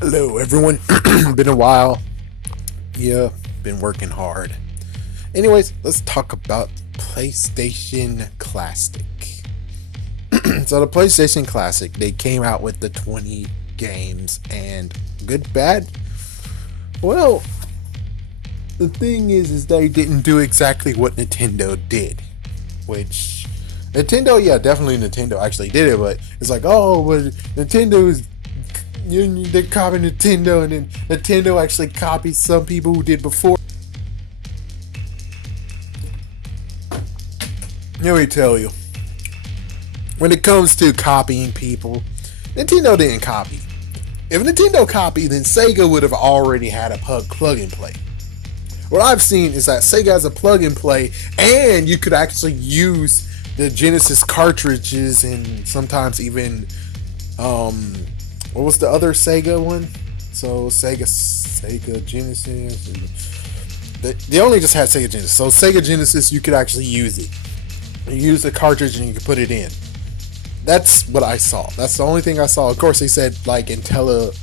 Hello, everyone. Been a while. Yeah, been working hard. Anyways, let's talk about PlayStation Classic. So, the PlayStation Classic, they came out with the 20 games, and good, bad? Well, the thing is they didn't do exactly what Nintendo did. Which, Nintendo, yeah, definitely Nintendo actually did it, but it's like, oh, but Nintendo is they copy Nintendo, and then Nintendo actually copied some people who did before. Let me tell you, when it comes to copying people, Nintendo didn't copy. If Nintendo copied, then Sega would have already had a plug and play. What I've seen is that Sega has a plug and play, and you could actually use the Genesis cartridges, and sometimes even what was the other Sega one? So Sega Genesis. They only just had Sega Genesis. So Sega Genesis, you could actually use it. You use the cartridge and you could put it in. That's what I saw. That's the only thing I saw. Of course, they said like Intella.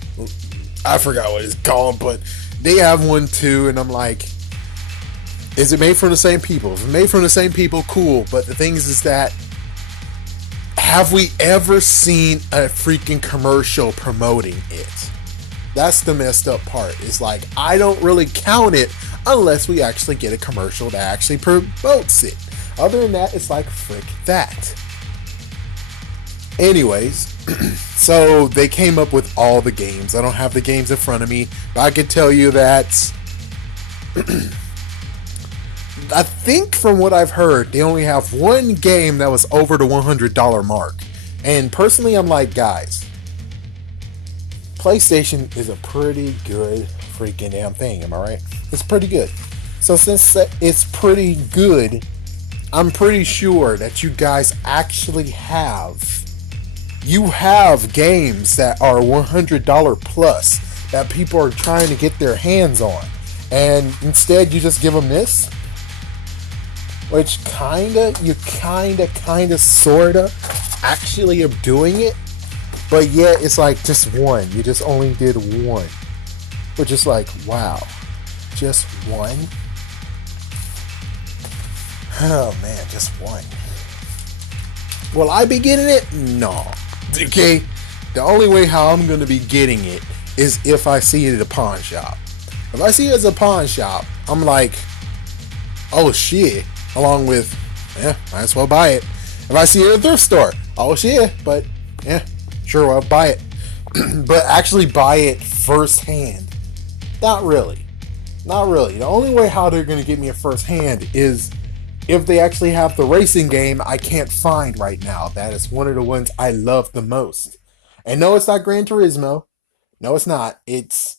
I forgot what it's called, but they have one too. And I'm like, is it made from the same people? If it's made from the same people, cool. But the thing is that, have we ever seen a freaking commercial promoting it? That's the messed up part. It's like, I don't really count it unless we actually get a commercial that actually promotes it. Other than that, it's like, frick that. Anyways, so they came up with all the games. I don't have the games in front of me, but I can tell you that I think from what I've heard, they only have one game that was over the $100 mark. And personally, I'm like, guys, PlayStation is a pretty good freaking damn thing, am I right? It's pretty good. So since it's pretty good, I'm pretty sure that you guys actually have games that are $100 plus that people are trying to get their hands on. And instead you just give them this, which sorta actually of doing it, but yet it's like just one. You just only did one, which is like, wow, just one. Oh man, just one. Will I be getting it? No. Okay, the only way how I'm gonna be getting it is if I see it at a pawn shop. If I see it as a pawn shop, I'm like, oh shit. Along with, might as well buy it. If I see it at a thrift store, oh shit, but sure, I'll buy it. But actually buy it firsthand, not really. The only way how they're going to get me a firsthand is if they actually have the racing game I can't find right now. That is one of the ones I love the most. And no, it's not Gran Turismo. No, it's not. It's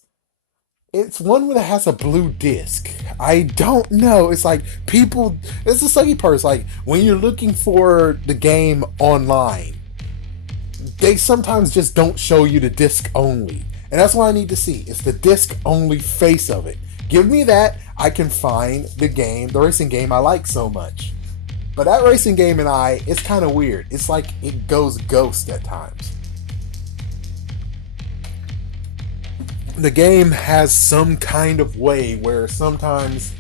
one that has a blue disc. I don't know. It's like people. It's the sucky part. It's like when you're looking for the game online, they sometimes just don't show you the disc only, and that's what I need to see. It's the disc only face of it. Give me that. I can find the game, the racing game I like so much. But that racing game it's kind of weird. It's like it goes ghost at times. The game has some kind of way where sometimes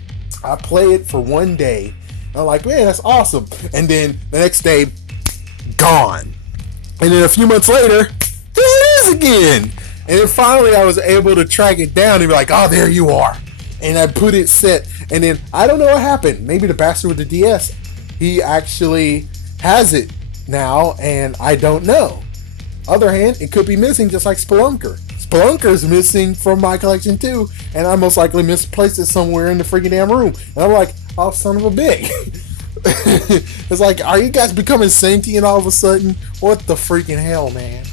I play it for one day and I'm like, man, that's awesome. And then the next day, gone. And then a few months later, there it is again. And then finally I was able to track it down and be like, oh, there you are. And I put it set. And then I don't know what happened. Maybe the bastard with the DS, he actually has it now and I don't know. Other hand, it could be missing just like Spelunker. Spelunker's missing from my collection too, and I most likely misplaced it somewhere in the freaking damn room. And I'm like, oh, son of a bitch. It's like, are you guys becoming sentient all of a sudden? What the freaking hell, man?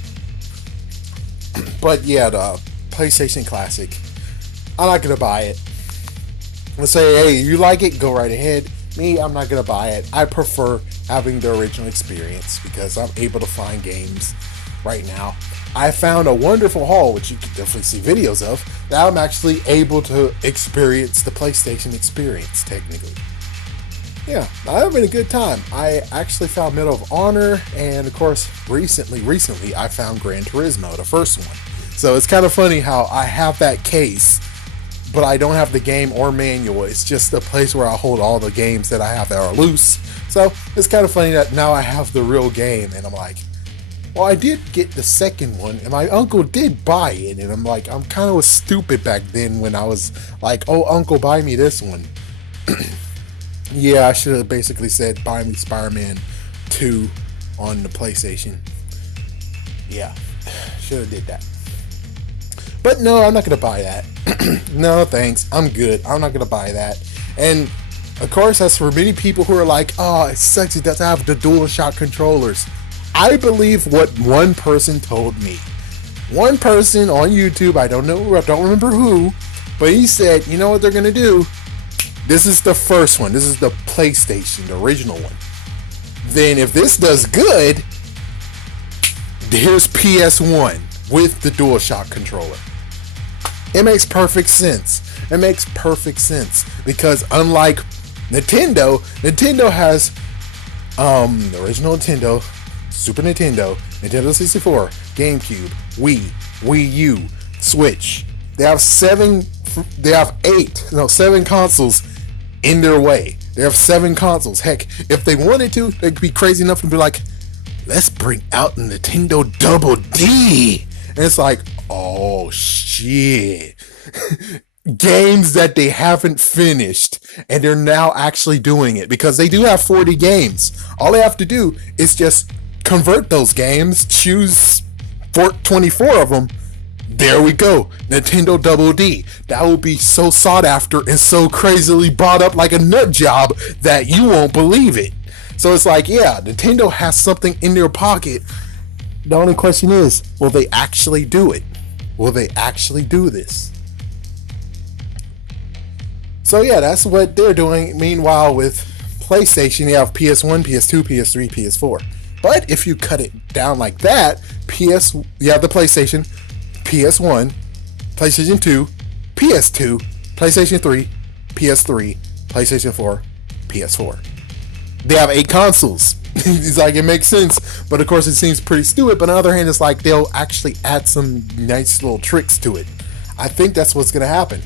But yeah, the PlayStation Classic, I'm not gonna buy it. I'll say, hey, you like it, go right ahead. Me, I'm not gonna buy it. I prefer having the original experience because I'm able to find games right now. I found a wonderful haul, which you can definitely see videos of, that I'm actually able to experience the PlayStation experience, technically. Yeah, I'm having a good time. I actually found Medal of Honor, and of course, recently, I found Gran Turismo, the first one. So it's kind of funny how I have that case, but I don't have the game or manual. It's just a place where I hold all the games that I have that are loose. So it's kind of funny that now I have the real game, and I'm like, well, I did get the second one, and my uncle did buy it, and I'm like, I'm kind of stupid back then when I was like, oh, uncle, buy me this one. Yeah, I should have basically said, buy me Spider-Man 2 on the PlayStation. Yeah, should have did that. But no, I'm not going to buy that. No, thanks. I'm good. I'm not going to buy that. And, of course, that's for many people who are like, oh, it sucks it doesn't have the DualShock controllers. I believe what one person told me. One person on YouTube, I don't remember who, but he said, you know what they're going to do? This is the first one. This is the PlayStation, the original one. Then if this does good, here's PS1 with the DualShock controller. It makes perfect sense. It makes perfect sense because unlike Nintendo has the original Nintendo, Super Nintendo, Nintendo 64, GameCube, Wii U, Switch. They have seven consoles in their way. They have 7 consoles. Heck, if they wanted to, they could be crazy enough to be like, let's bring out Nintendo Double D. And it's like, oh shit. Games that they haven't finished, and they're now actually doing it because they do have 40 games. All they have to do is just convert those games, choose 24 of them. There we go. Nintendo Double D. That will be so sought after and so crazily bought up like a nut job that you won't believe it. So it's like, yeah, Nintendo has something in their pocket. The only question is, will they actually do it? Will they actually do this? So yeah, that's what they're doing. Meanwhile, with PlayStation, you have PS1, PS2, PS3, PS4. But if you cut it down like that, you have the PlayStation, PS1, PlayStation 2, PS2, PlayStation 3, PS3, PlayStation 4, PS4. They have 8 consoles. It's like, it makes sense, but of course it seems pretty stupid. But on the other hand, it's like they'll actually add some nice little tricks to it. I think that's what's gonna happen.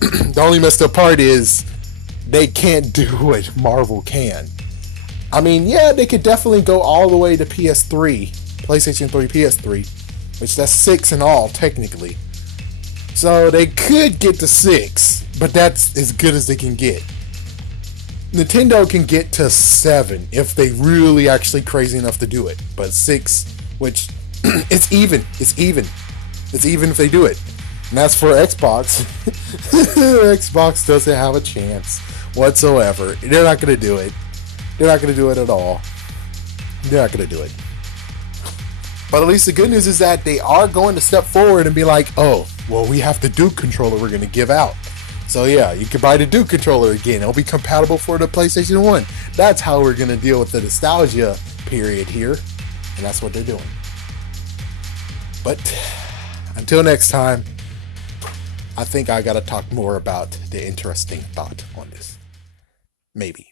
The only messed up part is they can't do what Marvel can. I mean, yeah, they could definitely go all the way to PS3, PlayStation 3, PS3, which that's 6 in all, technically. So they could get to 6, but that's as good as they can get. Nintendo can get to 7 if they really actually crazy enough to do it. But 6, which, it's even if they do it. And that's for Xbox. Xbox doesn't have a chance whatsoever. They're not going to do it. They're not going to do it at all. They're not going to do it. But at least the good news is that they are going to step forward and be like, oh, well, we have the Duke controller we're going to give out. So yeah, you can buy the Duke controller again. It'll be compatible for the PlayStation 1. That's how we're going to deal with the nostalgia period here. And that's what they're doing. But until next time, I think I got to talk more about the interesting thought on this. Maybe.